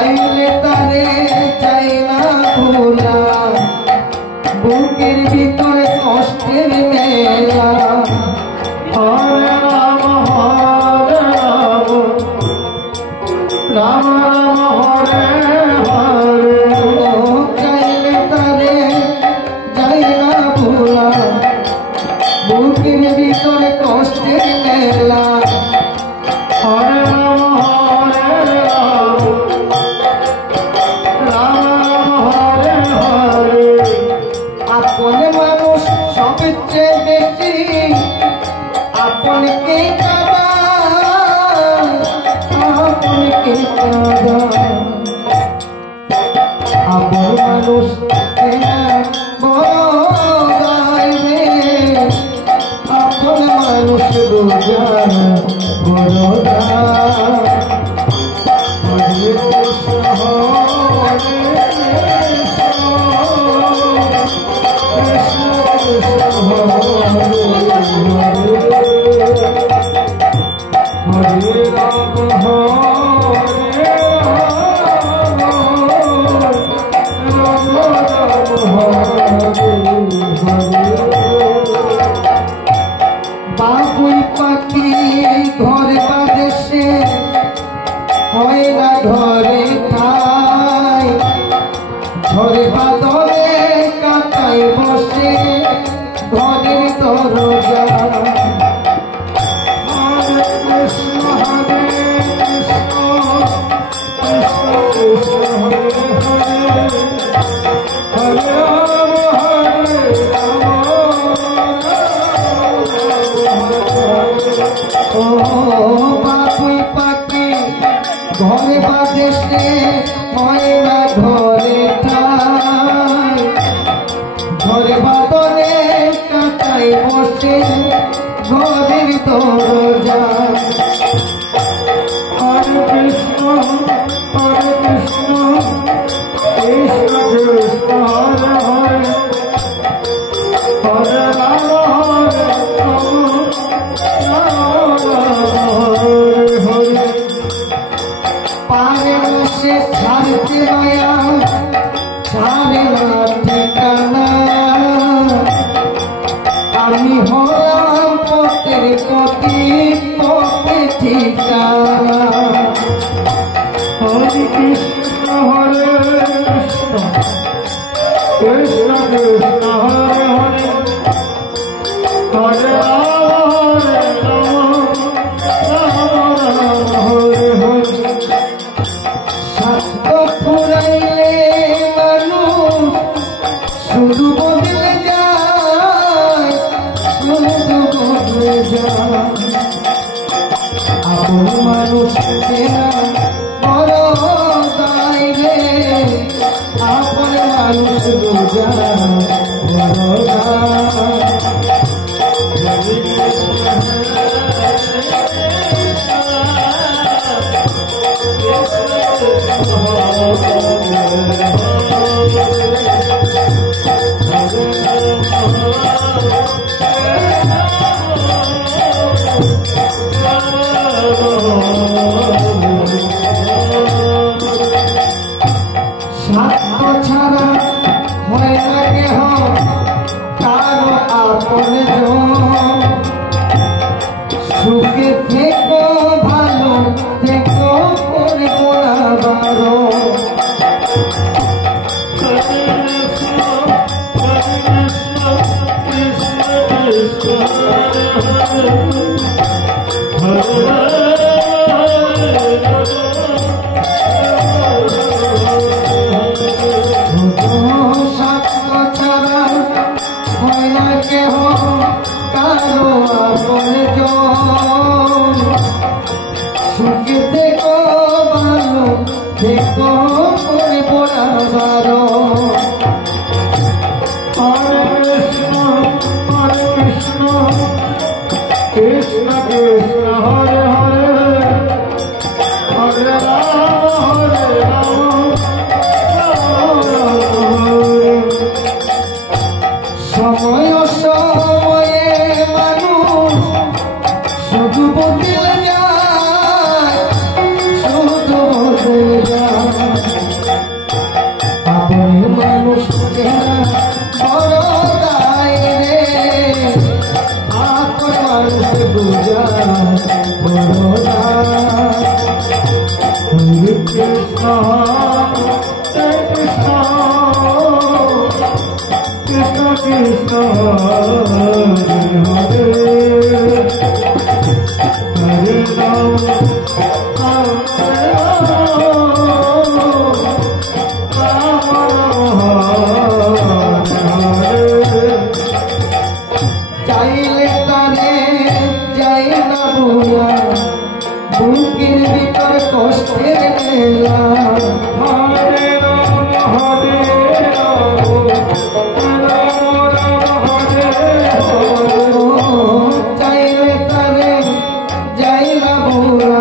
চাইলে তারে চাই না ভোলা বুকের ভিতরে কষ্টের মেলা হরে রাম রাম রাম হরে হরে চাইলে তারে চাই না ভোলা বুকের ভিতরে কষ্টের মেলা হরে রাম হরে রাম রাম রাম হরে হরে আপন মানুষ সবচেয়ে বেশি আপনকে আপনকে আপন মানুষ আপন মানুষ বোঝা বড়দা হরে কৃষ্ণ হরে কৃষ্ণ কৃষ্ণ হরে হরে রাম হরে রাম বাবুই পাখি ঘরে বাদেশে হয় না ঘরে ঠাই ঘরে বাদলে কাটাই বসে ঘরের দরজা হরে কৃষ্ণ হরে কৃষ্ণ কৃষ্ণ কৃষ্ণ হরে হরে হরে রাম হরে রাম ও বাবুই পাখি ঘরে বাদেশে হয় না ঘরে ঠাই ঘরে বাদলে কাটাই বসে ঘরের দরজা হরে কৃষ্ণ কৃষ্ণ কৃষ্ণ হরে হরে হরে রাম হরে হরে হরে পারে বসে ছাড়তে মায়া ছাড়ে না ঠিকানা আমি হলাম পথের পথি পথে ঠিকানা হরে কৃষ্ণ হরে কৃষ্ণ কৃষ্ণ কৃষ্ণ হরে হরে হরে রাম হরে হরে স্বাস্থ্য ফুরাইলে মানুষ শুধু বদলে যায় শুধু বদলে যায় আপন মানুষ বড় দায় রে আপন মানুষ বোঝা বড় দায় স্বার্থ ছাড়া হয় না কেহ কারো আপন সুখে থেকো ভালো থেকো করবো না বারো স্বার্থ ছাড়া হয় না কেহ কারো আপন সুখে থেকো ভালো থেকো করবো না বারো হরে কৃষ্ণ কৃষ্ণ কৃষ্ণ হরে হরে হরে রাম সময় সময়ে মানুষ শুধু বদলে যায় শুধু বদলে যায় চাইলে তারে যাই না ভুলা বুকের ভিতর কষ্টের মেলা হরে রাম হরে রাম রাম রাম হরে হরে চাইলে তারে যাই না ভুলা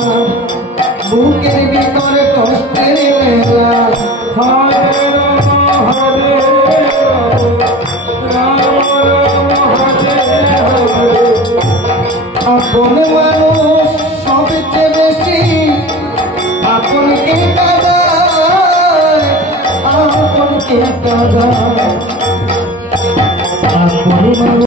বুকের ভিতর কষ্টের মেলা হরে রাম হরে রাম আপন মানুষ সবচেয়ে বেশি আপনকে কাঁদায় আপনকে কাঁদায় আপন মানুষ